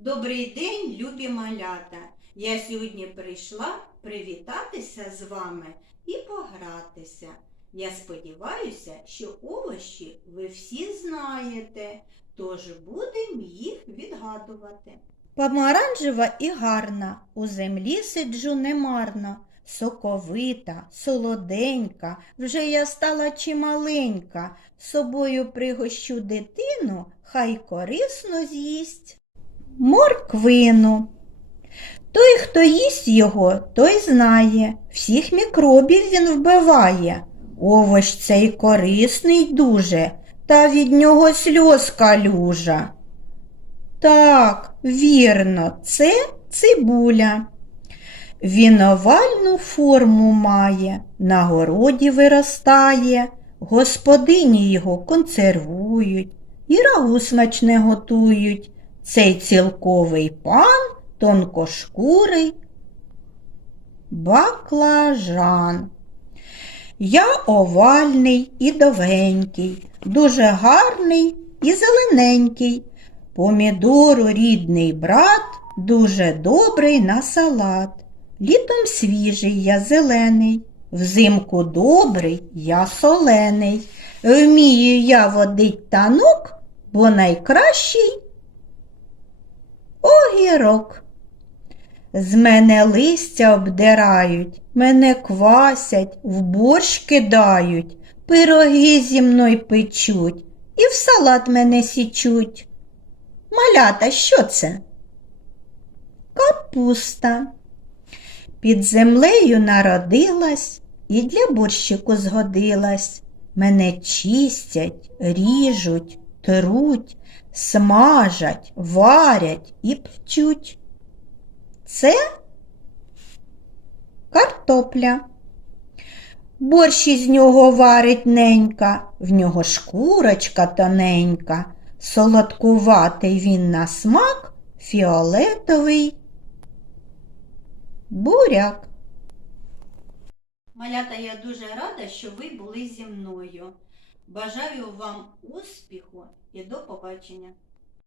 Добрий день, любі малята! Я сьогодні прийшла привітатися з вами і погратися. Я сподіваюся, що овочі ви всі знаєте, тож будемо їх відгадувати. Помаранжева і гарна, у землі сиджу немарно, соковита, солоденька, вже я стала чималенька, собою пригощу дитину, хай корисно з'їсть. Морквину. Той, хто їсть його, той знає, всіх мікробів він вбиває. Овощ цей корисний дуже, та від нього сльоз калюжа. Так, вірно, це цибуля. Він овальну форму має, на городі виростає, господині його консервують і рагу смачне готують. Цей цілковий пан тонкошкурий баклажан. Я овальний і довгенький, дуже гарний і зелененький. Помідору рідний брат, дуже добрий на салат. Літом свіжий я зелений, взимку добрий я солений. Вмію я водить танок, бо найкращий огірок. З мене листя обдирають, мене квасять, в борщ кидають, пироги зі мною печуть і в салат мене січуть. Малята, що це? Капуста. Під землею народилась і для борщику згодилась. Мене чистять, ріжуть, труть, смажать, варять і печуть. Це картопля. Борщ із нього варить ненька, в нього шкурочка тоненька, солодкуватий він на смак, фіолетовий буряк. Малята, я дуже рада, що ви були зі мною. Бажаю вам успіху і до побачення.